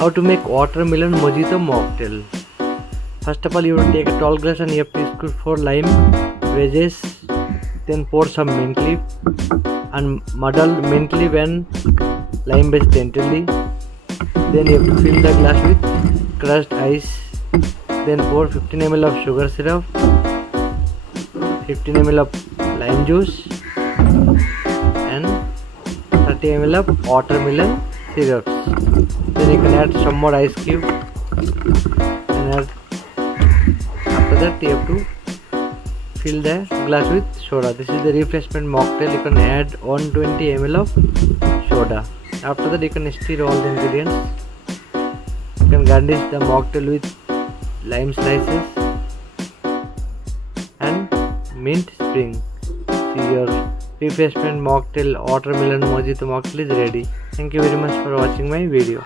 How to make watermelon mojito mocktail. First of all, you will take a tall glass and you have to squeeze 4 lime wedges, then pour some mint leaf and muddle mint leaf and lime wedge gently. Then you have to fill the glass with crushed ice. Then pour 15 ml of sugar syrup, 15 ml of lime juice and 30 ml of watermelon syrups. Then you can add some more ice cube and after that you have to fill the glass with soda. This is the refreshment mocktail. You can add 120 ml of soda. After that you can stir all the ingredients. You can garnish the mocktail with lime slices and mint spring. See, your refreshment mocktail watermelon mojito mocktail is ready. Thank you very much for watching my video.